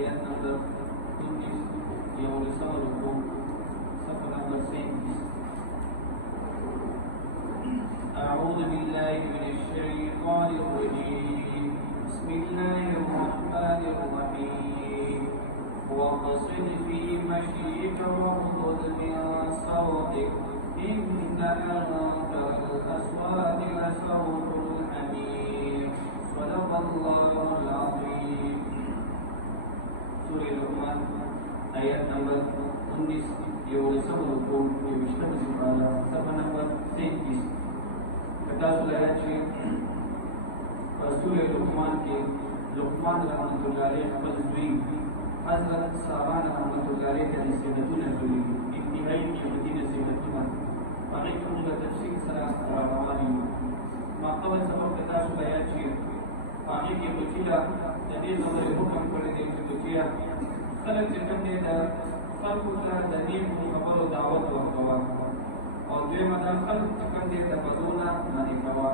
آیت نمبر 19 یولسم رکوع صفحه نمبر 37. أعوذ بالله من الشيطان الرجيم. بسم الله الرحمن الرحيم. واقصد في مشيك واغضض من صوتك إن أنكر الأصوات لصوت الحمير. صدق الله العظيم. سورة لقمان آيات نمبر 19 یولسم رکوع یوشتم سپارہ صفحه نمبر 37. تاسو لایق شي سورة لقمان کې لقمان رحمت الله علیه خپل زوی حضرت صاحبان رحمت الله علیه ته نصیحتونه کوي، انتهایی قیمتي نصیحتونه. هغې کې موږ تفصیل سره روان یو. ما قبل سبق ته تاسو لایق شي هغې کې بچیله د دې خبرې حکم کړی دی چې بچیه خلک چې کوم دی د خلکو ته د نیکو خبرو دعوت ورکوه، او دویمه دا خلک چې کوم دی د بدو نه منع کوه،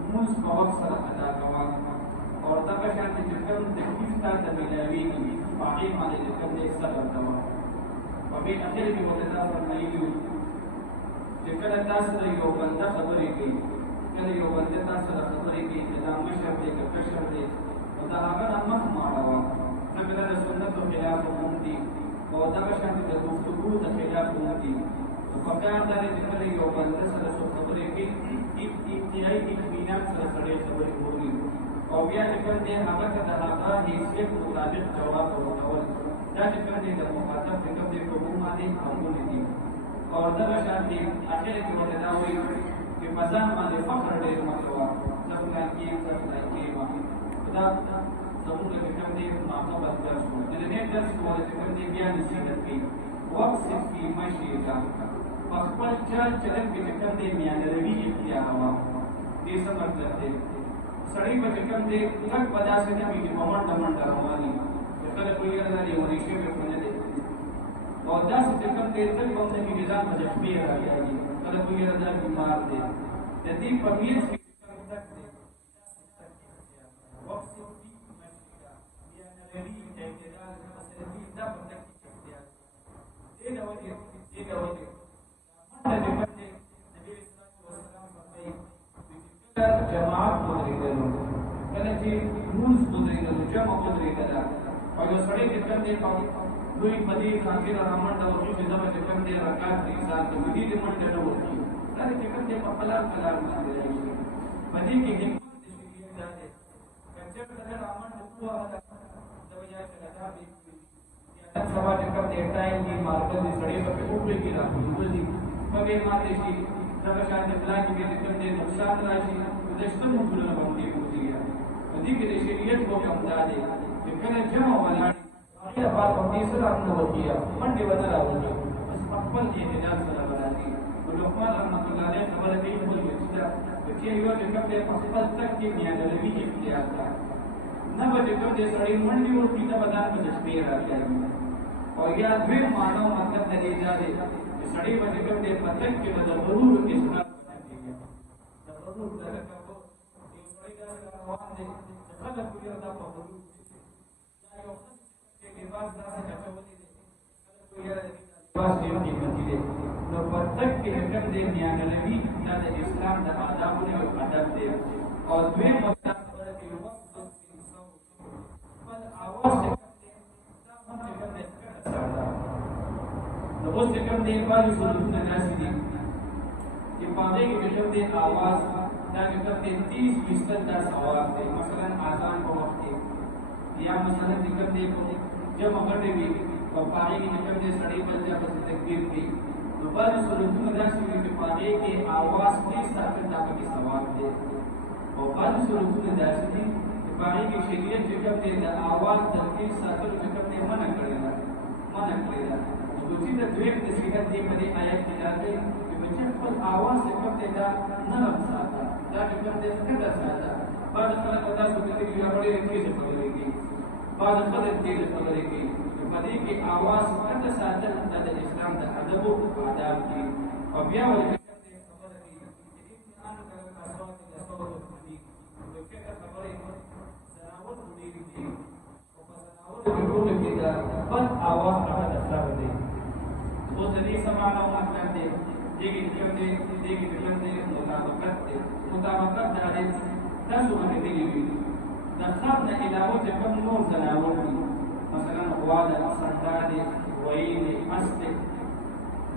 لمونځ په وخت سره ادا کوه، او دغه شانې چې کوم تکلیف تا ته میلاویږي په هغې باندې چې کوم دی صبر کوه. په دې اخر کې ورته دا فرمایلي وو چې کله تا سره یو بنده خبرې کوي، کله یو بنده تا سره خبرې کوي چې دا مشر دی که کشر دی، نو د هغه نه مخ مه اړوه، ځکه دا د سنتو خلاف هم دي او دغه شانې د گفتګو د خلاف هم دي. نو پکار دا دی چې کله یو بنده سره څوک خبرې کوي ابتدایي اطمینان سره سړی خبرې وکړي، او بیا چې کوم دی هغه ته د هغه حیثیت مطابق جواب ورکول، دا چې کوم دی د مخاطب چې کوم دی په کوم باندې حقونه دي. او دغه شانې اخر کې ورته دا وایي چې په ځان باندې فخر ډېر مه کوه، زه فلان کې یم زه فلان کې یم. دا زموږ چې کوم دی معقبت درس و چې د دې درس وله چې کوم دی بیا نصیحت کوي. واقصد فی مشیک، په خپل چال چلن کې چې کوم دی میانروي اختیار وه. دې څه مطلب دی؟ سړی به چې کوم دی لږ به داسې نه وي چې په منډه منډه روان وي چې خلک وایي یاره دا لیونی شوی خو نه دی، او داسې چې کوم دی تل به هم نه کېږي ځان ته زخمي راګرځي، خلک وایي یاره دا بیمار دی. د دې په منځ کې چې کوم تک دی واقصد فی مشیک، میانروي اعتدال مسلکي دا په تک کې اختیار دې له وجې منډه چې کوم دی نبي اسلام وسلام فرمایي جماعت ودرېدلو، کله چې لمونځ ودرېدلو جمع ودرېدله، او یو سړی چې کوم دی دوی په دې خاطر رامنډه وکړي چې دغه چې کوم دی رکعت د انسان ته دې دې منډه نه وکړي، دا چې کوم دی په حلال کلام باندې راشي. په دې کې حکمت د شریعت دا دی که چېرته رامنډه وکړو هغه د وجه چې دا به نن سبا چې کوم دی ټایم دي مارکل دي سړی به پرې وکړي راځي په بې ماتې شي، دغه شان د پلان کې چې کوم دی نقصان راشي د شته مونږونه باندې وکړي. په دې کې د شریعت حکم دا دی چې کله جمع ولاړ هغې لپاره په دې سره نه وکړي، منډې ونه راوځي، بس په خپل اعتدال سره به راځي. نو لقمان رحمت الله علیه خبره کوي خپل بچي ته چې یو چې کوم دی په خپل تک کې میانروي اختیار کړه، نه به چې کوم دی سړی منډې وکړي نه به ځان ته زخمي راګرځي. او یا دویم معنی او مطلب د دې دا دی چې سړی به چې کوم دی په تک کې به د غرور اظهار کوي، د غرور دغه یو سړی داسې روان دی چې خلک وایي دا په غرور دی، یا یو ښځه چې لباس داسې اچولی دی خلک وایي یاره د دې لباس ډېر قیمتي دی. نو په تک کې چې کوم دی میانروي دا د اسلام د آدابو نه یو ادب دی. او دویم مطلب خبره کوي واقصد فی صوتک، خپل اواز چې کوم دی دا هم چې کوم دی ښکته ساته. نو اوس چې کوم دی بعضې صورتونه داسې دي چې په هغې کې چې کوم دی اواز دا چې کوم دی 30% دا ثواب دی، مثلا اذان په وخت کې یا مثلا چې کوم دی جمع غټې وي او په هغې کې چې کوم دی سړی بل ځای پسې تکبیر کوي. نو بعضې صورتونه داسې وي چې په هغې کې اواز تیز ساتل دا پکې ثواب دی، او بعضې صورتونه داسې دي چې په هغې کې شریعت چې کوم دی د اواز د تیز ساتلو چې کوم دی منع کړې ده. نو بچي د دویم نصیحت دی په دې آیت کې دا دی چې بچي خپل اواز چې کوم دی دا نرم ساته، دا چې کوم دی ښکته ساته. بعضې خلک به داسې وکړي چې هغه ډېرې تېزې خبرې کوي، بعضې خلک تېزې خبرې کوي. نو په دې کې اواز ښکته ساتل دا د اسلام د ادبو آداب دي. او بیا ولې چې کوم دی خبره کوي چې ان انکر الاصوات لصوت الحمیر، نو ښکته خبرې ځناور خو ډېرې دي، خو په ځناور ټول کې دا بل اواز هغه د خلاف دی او د دې سمانه مطلب دی دغه کوم دی دغه کوم دی مطابقت دی مطابقت دا دی تاسو باندې دی د خاص نه علاوه چې کوم نور زناور دي مثلا غواله سنداده ویل مست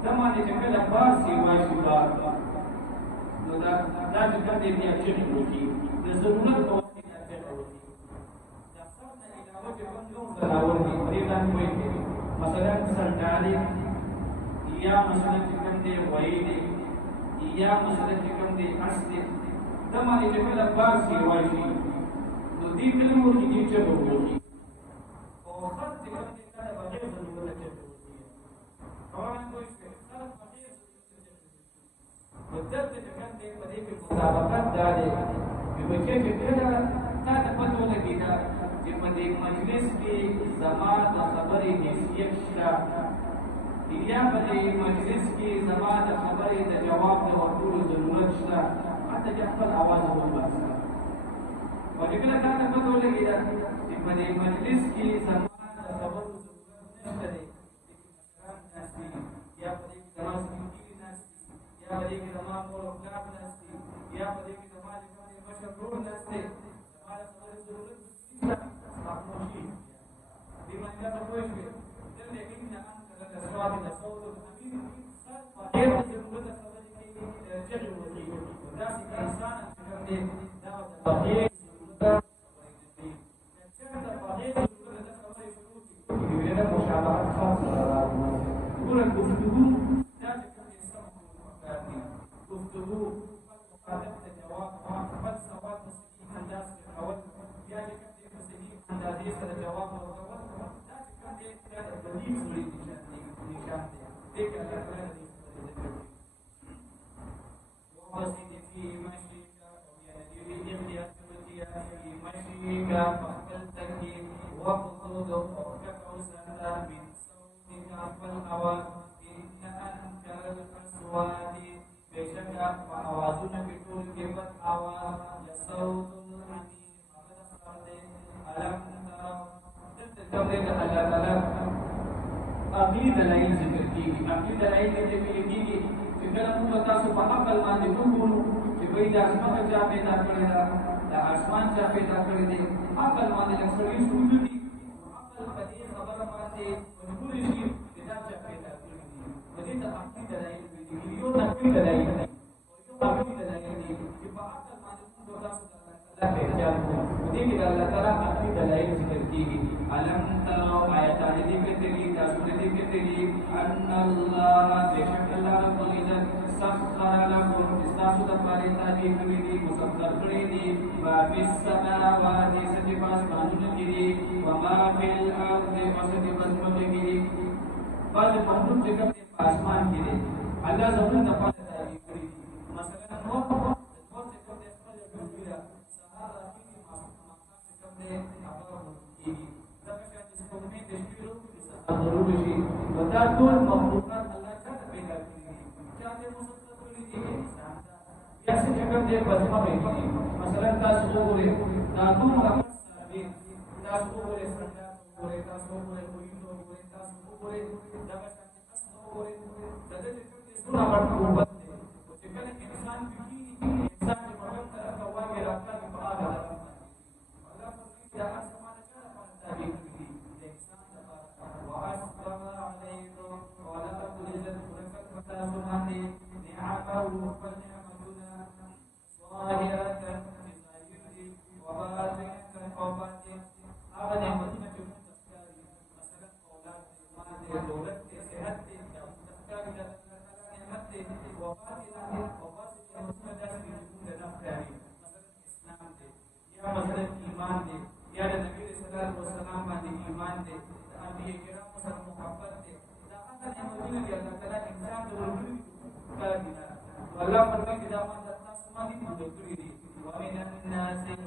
دمه چې کله بار سی وایي بار نو دا چې کوم دی بیا چې وږي د ضرورت په وخت کې راځي د خاص نه علاوه چې کوم نور زناور دي پرې باندې وایي مثلا سنداده یا مثلا چې کوم دی ویل یا مثلا چې کوم دی مست دمه چې کله بار سی وایي دې کلمو کې دې چې وګورئ او خط دې کوم دې کله بغیر د ضرورت کې وګورئ اوراً کوئی څه خط بغیر د ضرورت کې کوم دې په دې کې مطابقت دالې چې بچي چې کله تا ته پته ولګیدا چې په دې مجلس کې زما د خبرې حیثیت شته یا په دې مجلس کې زما د خبرې د جواب د ورکولو ضرورت شته حتی چې خپل आवाज وباسي وجکل تا ته پته ولګیدا چې په دې مجلس کې زما د خبرو ضرورت نشته دی چې مشران ناشتي یا په دې کې زما سپینګي ناشتي یا په دې کې زما مور او پلار ناشتي یا په دې کې زما د کوم مشر ورور ناشتي زما د خبرو ضرورت نشته خاموشي دې باندې تاسو پوه شئ دلته کې نه ان کله سواد د صوت الامین غیر ضرورت خبرې کې چې وږي دا چې انسان څنګه دا د आसमान चा पैदा कर दे अकल माने लक्षणी सुन दी अकल कदी खबर माने मजबूर शी पैदा चा पैदा कर दी वजह त आपकी दलाइल दी यो नफी दलाइल दी और यो आपकी दलाइल दी कि अकल माने तो अल्लाह पहचान को वजह की अल्लाह ताला आपकी दलाइल जिक्र की अलम तरो आयत आदि के तेरी तासुर दी के तेरी अन्नल्लाह बेशकल्लाह रब्बुल इज्जत सखर लकुम इस्तासु तबारे तादी करी मुसख्खर करी दी मा फिस समावाति सतिपास कानून गिरी व मा फिल अर्दि वसतिपास गिरी बाद महदूद जगह के आसमान गिरे अल्लाह जमीन नफा तादी करी मसलन नौ से कम पर गिरा सहारा की माका से कम ने अपर की जब का जिसको में तशकीरो जरूर है बता तो मखलूकात अल्लाह का पैदा की चाहे मुसख्खर करी दी ऐसे जगह दे बजमा में मसलन तासुगुरे नातुम रखत साबे तासुगुरे संदा गोरे तासुगुरे कोई तो गोरे तासुगुरे जब तासुगुरे तदे के सुना पड़ ऊपर से तो जगह इंसान की इंसान के मगन तरफ हुआ के रास्ता के बाहर आ जाता है अल्लाह फरमाता है आसमान का पड़ता है कि इंसान दबा वास सल्लल्लाहु अलैहि व आला कुल इज्जत फता सुनाने निआमा ऊपर Allah